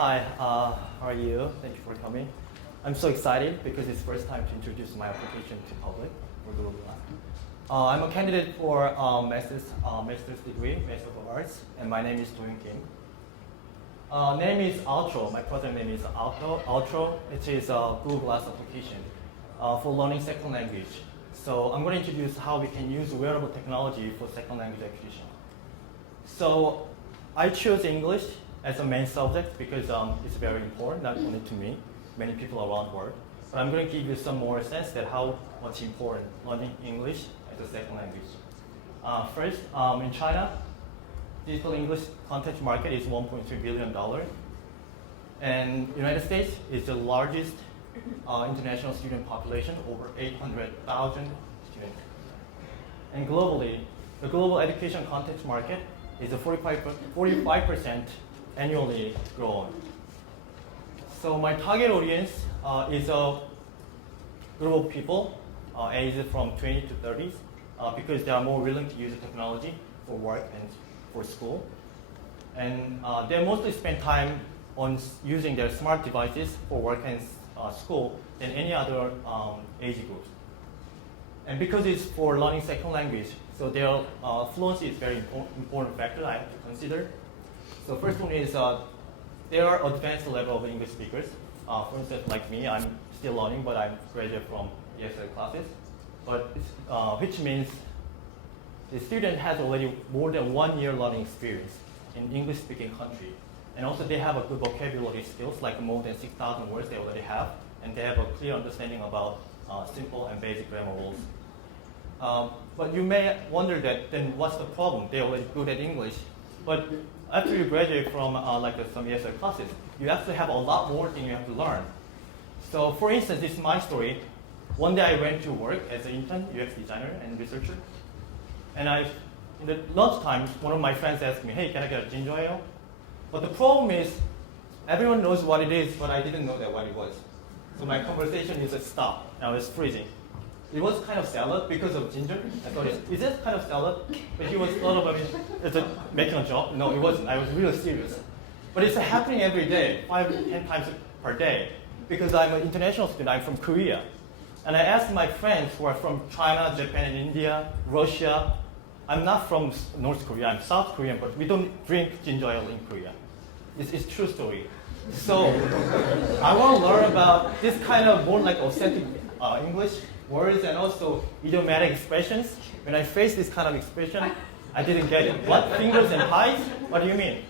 Hi, how are you? Thank you for coming. I'm so excited because it's first time to introduce my application to public for Global Lab. I'm a candidate for master's degree, Master of Arts, and my name is Doyun Kim. Name is Outro. My project name is Outro. It is a Google Glass application for learning second language. So I'm going to introduce how we can use wearable technology for second language acquisition. So I chose English as a main subject because it's very important, not only to me, many people around the world. But I'm going to give you some more sense that how much important learning English as a second language. First, in China, digital English content market is $1.3 billion. And United States is the largest international student population, over 800,000 students. And globally, the global education content market is a 45% annually grown. So my target audience is a group of people aged from 20 to 30s because they are more willing to use the technology for work and for school. And they mostly spend time on using their smart devices for work and school than any other age groups. And because it's for learning second language, so their fluency is very important factor I have to consider. So first one is there are advanced level of English speakers. For instance, like me, I'm still learning, but I'm graduate from ESL classes. But which means the student has already more than 1 year learning experience in English-speaking country. And also they have a good vocabulary skills, like more than 6,000 words they already have, and they have a clear understanding about simple and basic grammar rules. But you may wonder that then what's the problem? They're already good at English. But after you graduate from some ESL classes, you actually have a lot more things you have to learn. So for instance, this is my story. One day I went to work as an intern, UX designer and researcher. And in the lunchtime, one of my friends asked me, hey, can I get a ginger ale? But the problem is, everyone knows what it is, but I didn't know that what it was. So my conversation is a stop, and I was freezing. It was kind of salad because of ginger. I thought, is this kind of salad? But he was sort of making a joke. No, it wasn't. I was really serious. But it's happening every day, 5-10 times per day, because I'm an international student. I'm from Korea. And I asked my friends who are from China, Japan, and India, Russia. I'm not from North Korea. I'm South Korean, but we don't drink ginger ale in Korea. It's true story. So I want to learn about this kind of more like authentic English words and also idiomatic expressions. When I face this kind of expression, I didn't get it. What? Fingers and pies? What do you mean?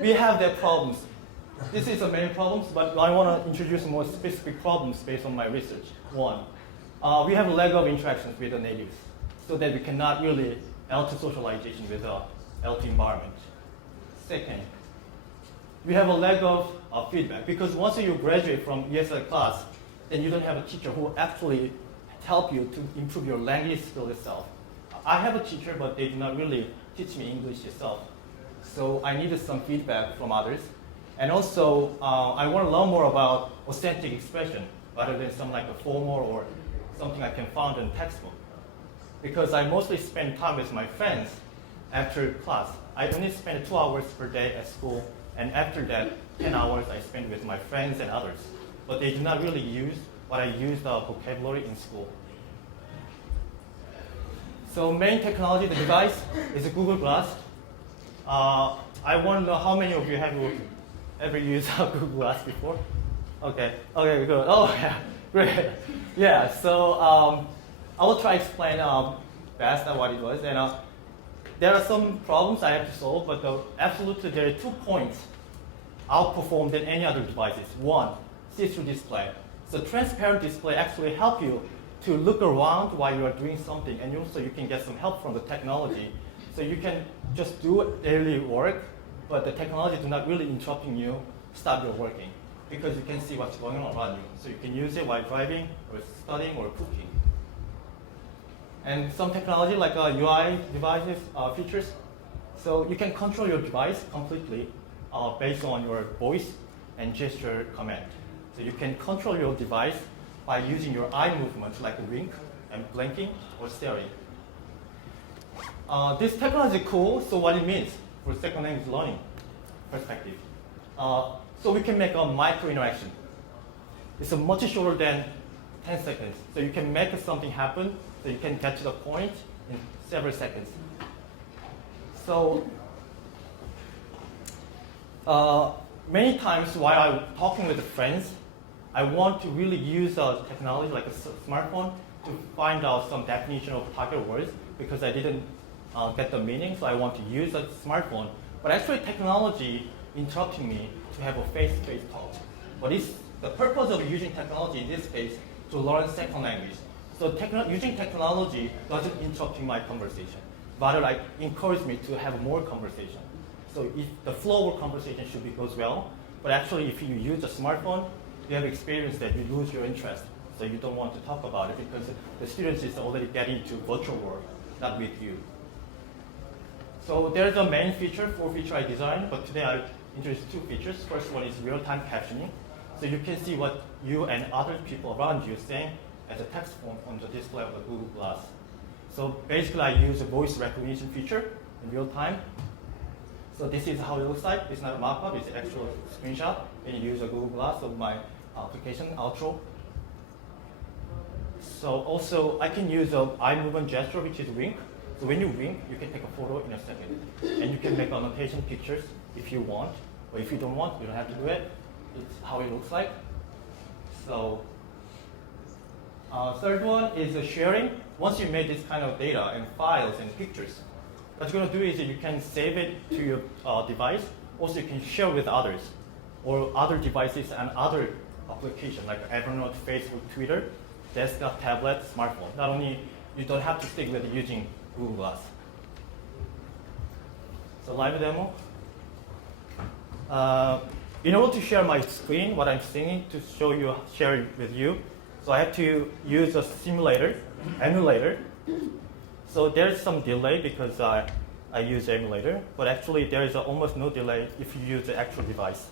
We have their problems. This is the main problems, but I want to introduce more specific problems based on my research. One, we have a lack of interactions with the natives, so that we cannot really alter socialization with the alter environment. Second, we have a lack of feedback, because once you graduate from ESL class, then you don't have a teacher who actually help you to improve your language skill itself. I have a teacher, but they do not really teach me English itself. So I needed some feedback from others. And also, I want to learn more about authentic expression, rather than some like a formal or something I can find in textbook. Because I mostly spend time with my friends after class. I only spend 2 hours per day at school, and after that, 10 hours I spend with my friends and others. But they do not really use what I use the vocabulary in school. So main technology, the device, is a Google Glass. I want to know how many of you have ever used a Google Glass before? Okay, good. Oh, yeah, great. Yeah, so I will try to explain fast what it was. And there are some problems I have to solve, but absolutely there are 2 points outperform than any other devices. One, see-through display. So transparent display actually help you to look around while you are doing something, and also you can get some help from the technology. So you can just do daily work, but the technology do not really interrupting you, stop your working, because you can see what's going on around you. So you can use it while driving, or studying, or cooking. And some technology like UI devices, features, so you can control your device completely based on your voice and gesture command. So you can control your device by using your eye movements like wink and blinking or staring. This technology is cool, so what it means for second language learning perspective. So we can make a micro interaction. It's a much shorter than 10 seconds. So you can make something happen, so you can get to the point in several seconds. So many times while I'm talking with friends, I want to really use a technology like a smartphone to find out some definition of target words because I didn't get the meaning, so I want to use a smartphone. But actually technology interrupting me to have a face-to-face talk. But the purpose of using technology in this case to learn second language. So using technology doesn't interrupt my conversation. Rather, like encourage me to have more conversation. So if the flow of conversation goes well, but actually if you use a smartphone, you have experienced that you lose your interest. So you don't want to talk about it because the students is already getting to virtual world, not with you. So there's a main feature, 4 features I designed, but today I introduced 2 features. First one is real-time captioning. So you can see what you and other people around you saying as a text form on the display of the Google Glass. So basically I use a voice recognition feature in real time. So this is how it looks like. It's not a mock-up, it's an actual screenshot. And you use a Google Glass of my application, Outro. So also I can use an eye movement gesture, which is wink. So when you wink, you can take a photo in a second. And you can make annotation pictures if you want. Or if you don't want, you don't have to do it. It's how it looks like. So third one is sharing. Once you made this kind of data and files and pictures, what you're going to do is you can save it to your device. Also, you can share with others or other devices and other applications like Evernote, Facebook, Twitter, desktop, tablet, smartphone. Not only you don't have to stick with using Google Glass. So live demo. In order to share my screen, what I'm seeing to share it with you, so I have to use a emulator. So there's some delay because I use emulator, but actually there is almost no delay if you use the actual device.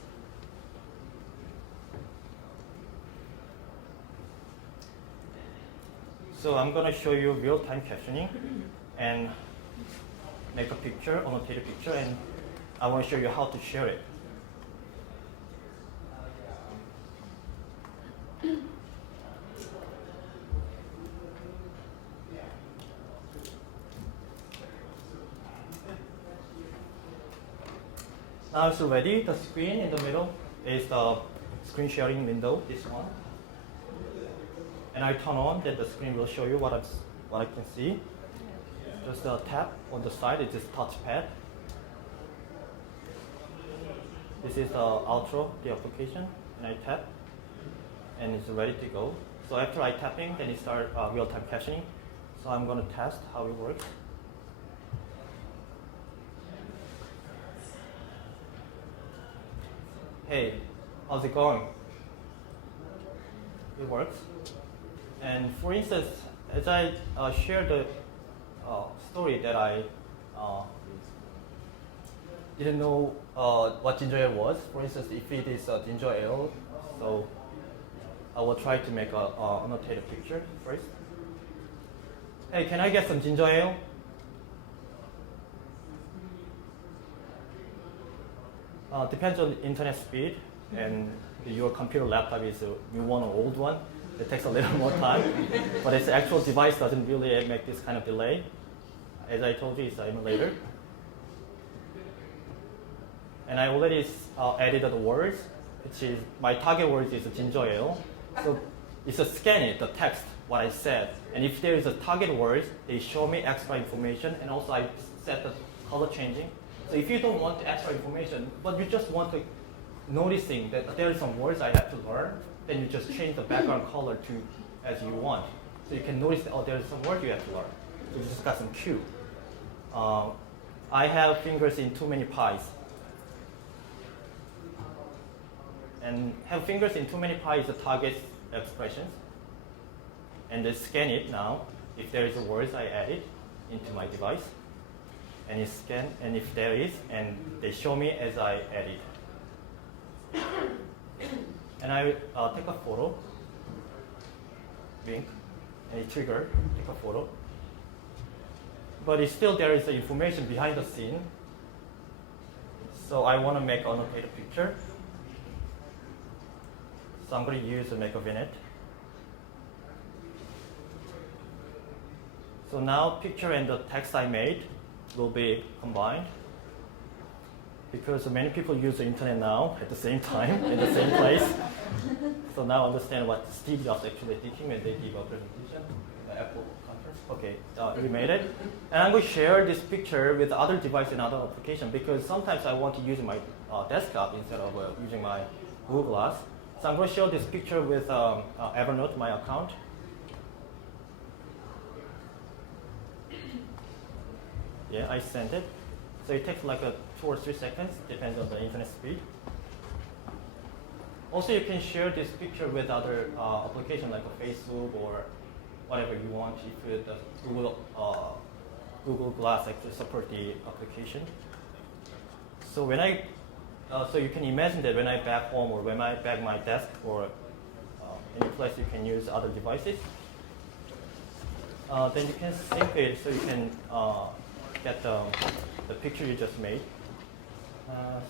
So I'm going to show you real-time captioning and make a picture, annotate a picture, and I want to show you how to share it. Now it's ready. The screen in the middle is the screen sharing window, this one. And I turn on, then the screen will show you what I can see. Just a tap on the side, it's just touchpad. This is the Outro, the application, and I tap, and it's ready to go. So after I tapping, then it starts real-time captioning. So I'm going to test how it works. Hey, how's it going? It works. And for instance, as I share the story that I didn't know what ginger ale was. For instance, if it is ginger ale, so I will try to make a annotated picture first. Hey, can I get some ginger ale? Depends on internet speed, and your computer laptop is a new one or old one. It takes a little more time, but its actual device doesn't really make this kind of delay. As I told you, it's an emulator. And I already added the words, which is, my target words is ginger ale. So it's a scan it, the text, what I said. And if there is a target word, they show me extra information, and also I set the color changing. So if you don't want the extra information, but you just want to noticing that there are some words I have to learn, then you just change the background color to as you want. So you can notice that, oh, there's some word you have to learn. So you just got some cue. I have fingers in too many pies. And have fingers in too many pies is the target expressions. And then scan it now. If there is a word, I add it into my device. And it scan, and if there is, and they show me as I add it. And I take a photo, wink, and it trigger, take a photo. But it's still there is the information behind the scene. So I want to make annotated picture. So I'm going to use a make a vignette. So now picture and the text I made will be combined, because many people use the internet now at the same time, in the same place. So now understand what Steve Jobs actually thinking when they give a presentation, the Apple conference. Okay, we made it. And I'm going to share this picture with other devices and other applications, because sometimes I want to use my desktop instead of using my Google Glass. So I'm going to share this picture with Evernote, my account. Yeah, I sent it. So it takes like 2 or 3 seconds, depends on the internet speed. Also, you can share this picture with other applications like a Facebook or whatever you want if the Google Glass actually support the application. So when so you can imagine that when I back home or when I back my desk or any place you can use other devices, then you can sync it so you can get the picture you just made.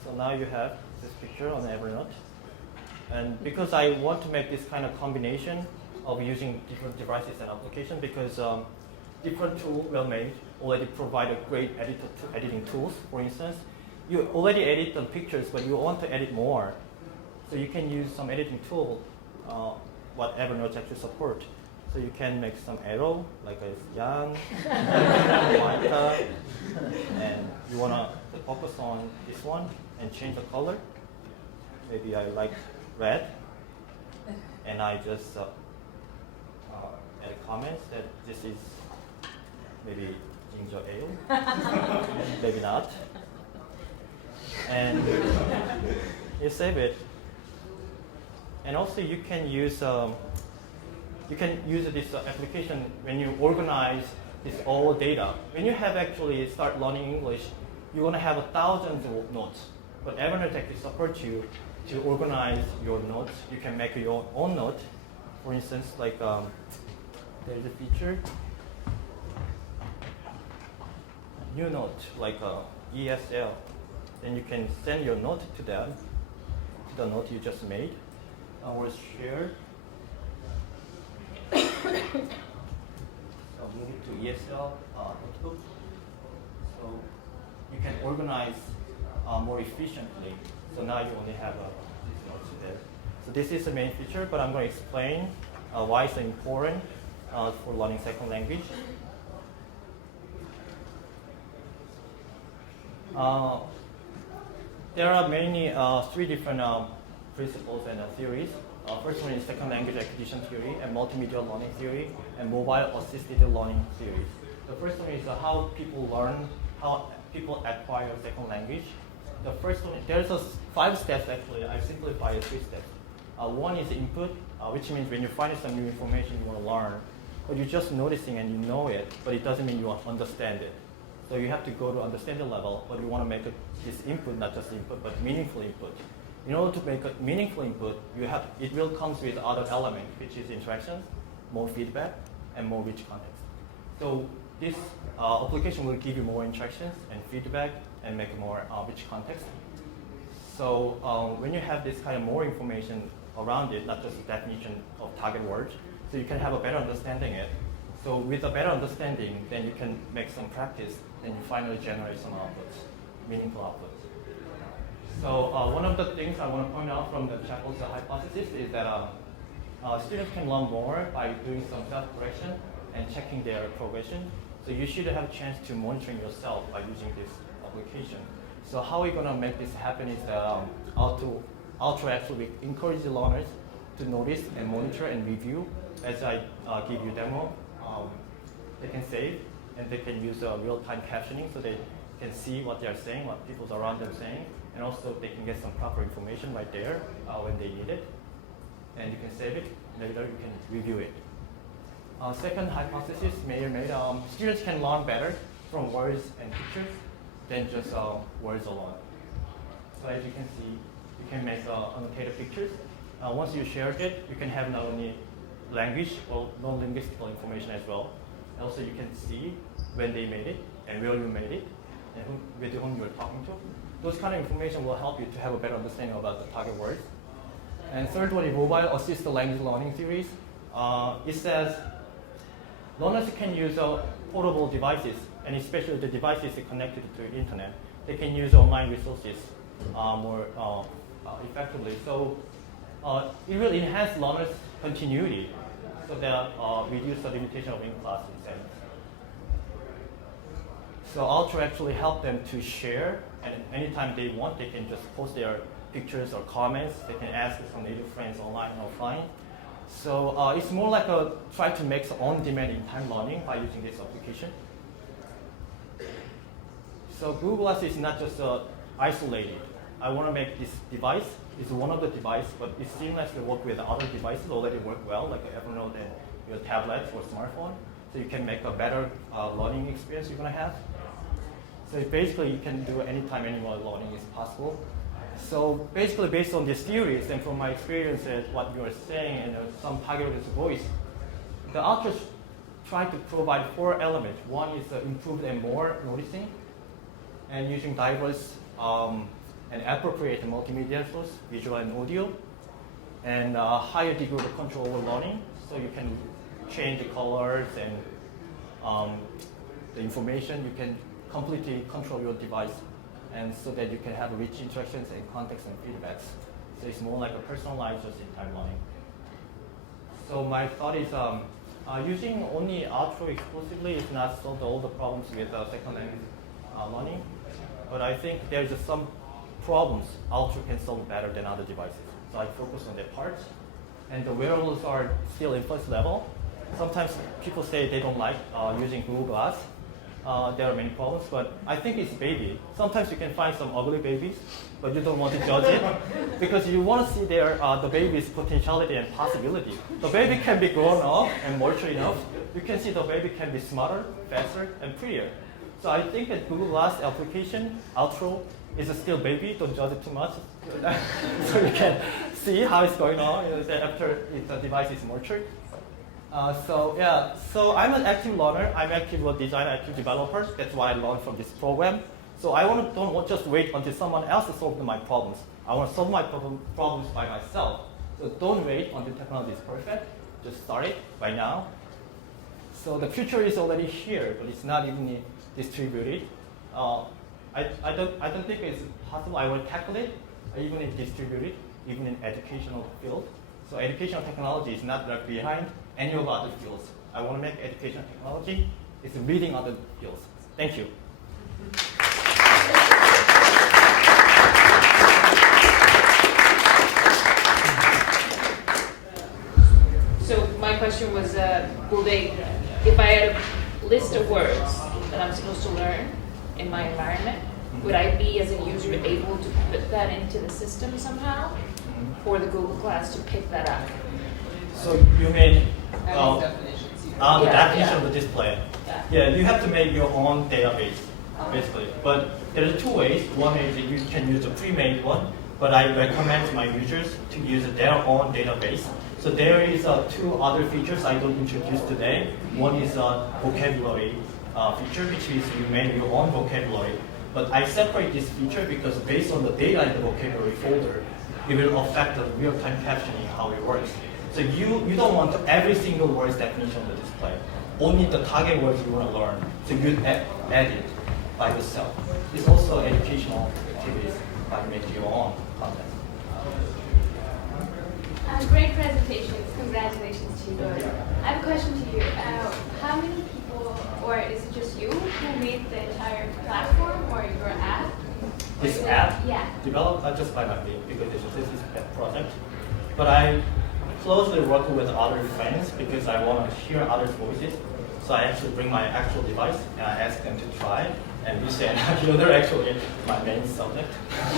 So now you have this picture on Evernote. And because I want to make this kind of combination of using different devices and applications, because different tools well made already provide a great editing tools. For instance, you already edit the pictures, but you want to edit more. So you can use some editing tool, what Evernote actually support. So you can make some arrow, like a yang, white, and you want to focus on this one and change the color. Maybe I like red, and I just add comments that this is maybe ginger ale, maybe not. And you save it. And also you can use this application when you organize this all data. When you have actually start learning English, you're going to have thousands of notes. But Evernote actually supports you to organize your notes. You can make your own note. For instance, like there's a feature, new note, like ESL. Then you can send your note to them, to the note you just made, or share. So move it to ESL notebook. So you can organize more efficiently. So now you only have these notes there. So this is the main feature, but I'm going to explain why it's important for learning second language. There are mainly 3 different principles and theories. First one is second language acquisition theory and multimedia learning theory and mobile assisted learning theory. The first one is how people learn, how people acquire second language. The first one, there's 5 steps actually. I simplified 3 steps. One is input, which means when you find some new information you want to learn, but you're just noticing and you know it, but it doesn't mean you understand it. So you have to go to understanding level, but you want to make this input not just input, but meaningful input. In order to make a meaningful input, it will come with other element, which is interactions, more feedback, and more rich context. So this application will give you more interactions and feedback and make more rich context. So when you have this kind of more information around it, not just the definition of target words, so you can have a better understanding it. So with a better understanding, then you can make some practice, and you finally generate some outputs, meaningful outputs. So one of the things I want to point out from the Chapel's hypothesis is that students can learn more by doing some self-correction and checking their progression. So you should have a chance to monitoring yourself by using this application. So how we're going to make this happen is how to actually encourage the learners to notice and monitor and review. As I give you demo, they can save and they can use real-time captioning so they can see what they are saying, what people around them saying, and also they can get some proper information right there when they need it. And you can save it, later you can review it. Second hypothesis, students can learn better from words and pictures than just words alone. So as you can see, you can make annotated pictures. Once you shared it, you can have not only language or non-linguistical information as well. Also, you can see when they made it and where you made it and with whom you're talking to. Those kind of information will help you to have a better understanding about the target words. And third one is mobile assisted language learning series. It says learners can use portable devices, and especially the devices connected to the internet. They can use online resources more effectively. So it will enhance learners' continuity, so that reduce the limitation of in-class exams. So Ultra actually help them to share, and anytime they want, they can just post their pictures or comments. They can ask some native friends online and offline. So it's more like try to make on-demand in-time learning by using this application. So Google Glass is not just isolated. I want to make this device, it's one of the devices, but it seamlessly work with other devices already work well, like Evernote and your tablet or smartphone. So you can make a better learning experience you're going to have. So basically you can do anytime, anywhere learning is possible. So basically based on this theories and from my experiences, what you are saying and some targeted voice, the authors try to provide 4 elements. One is improved and more noticing, and using diverse and appropriate multimedia source, visual and audio, and a higher degree of control over learning. So you can change the colors and the information. You can completely control your device, and so that you can have rich interactions and context and feedbacks. So it's more like a personalized just in-time learning. So my thought is using only Ultra exclusively is not solve all the problems with second language learning, but I think there's some problems Ultra can solve better than other devices. So I focus on that part. And the wearables are still in first level. Sometimes people say they don't like using Google Glass. There are many problems, but I think it's baby. Sometimes you can find some ugly babies, but you don't want to judge it because you want to see the baby's potentiality and possibility. The baby can be grown up and mature enough. You can see the baby can be smarter, faster, and prettier. So I think that Google Glass application, Ultra, is still baby. Don't judge it too much. So you can see how it's going on after the device is matured. So I'm an active learner. I'm active designer, active developer. That's why I learned from this program. So I don't want just wait until someone else solves my problems. I want to solve my problems by myself. So don't wait until technology is perfect. Just start it right now. So the future is already here, but it's not even distributed. I don't think it's possible. I will tackle it, even if distributed, even in educational field. So educational technology is not left behind any of other fields. I want to make educational technology is leading other fields. Thank you. So my question was, will they, if I had a list of words that I'm supposed to learn in my environment, would I be, as a user, able to put that into the system somehow, for the Google Class to pick that up? So you mean the definition of the display? Yeah, you have to make your own database, basically. But there are 2 ways. One is that you can use a pre-made one, but I recommend my users to use their own database. So there is 2 other features I don't introduce today. One is a vocabulary feature, which is you make your own vocabulary. But I separate this feature because based on the data in the vocabulary folder, it will affect the real-time captioning, how it works. So you don't want every single word's definition on the display. Only the target words you want to learn. So you add it by yourself. It's also educational activities by making your own content. Great presentations. Congratulations to you both. I have a question to you. How many people, or is it just you, who made the entire platform or your app? This app? Yeah. Developed not just by my team, because this is a pet project, but I closely work with other friends because I want to hear others' voices. So I actually bring my actual device and I ask them to try. And you said, they're actually my main subject.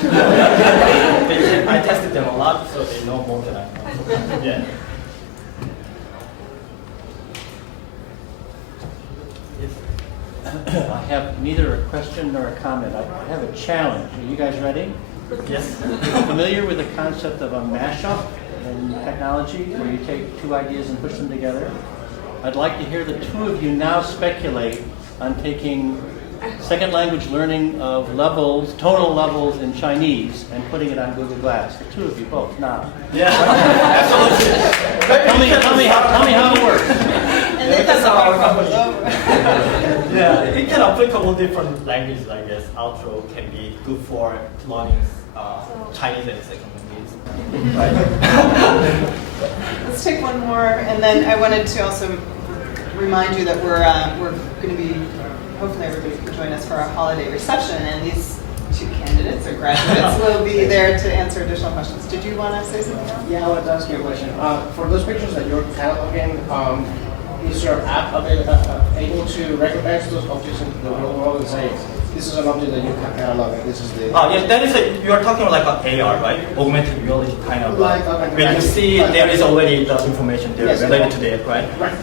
I tested them a lot, so they know more than I know. Yeah. I have neither a question nor a comment. I have a challenge. Are you guys ready? Yes. Familiar with the concept of a mashup in technology, where you take 2 ideas and push them together? I'd like to hear the 2 of you now speculate on taking second language learning of levels, tonal levels in Chinese, and putting it on Google Glass. The two of you both now. Yeah, absolutely. Tell me how it works. And then that's how our fun was over. Yeah, it can applicable different languages, I guess. Outro can be good for learning Chinese as a second language. Right? Let's take one more, and then I wanted to also remind you that we're going to be, hopefully everybody can join us for our holiday reception, and these two candidates or graduates will be there to answer additional questions. Did you want to say something else? Yeah, I wanted to ask you a question. For those pictures that you're cataloging, is your app able to recognize those objects in the real world and say, this is an object that you can catalog, and this is the... Yeah, that is you are talking like an AR, right? Augmented reality kind of. Like when you see there is already the information there Yes, related to that, right? Right.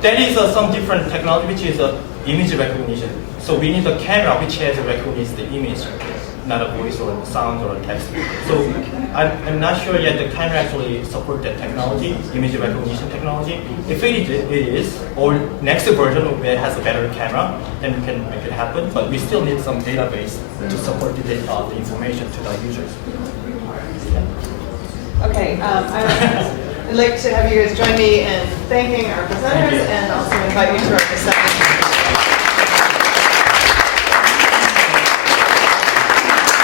There is some different technology which is image recognition. So we need a camera which has recognized the image, not a voice or sound or text. So I'm not sure yet the camera actually support that technology, image recognition technology. If it is, or next version of it has a better camera, then we can make it happen. But we still need some database to support the information to the users. Okay, I'd like to have you guys join me in thanking our presenters and also invite you to our reception.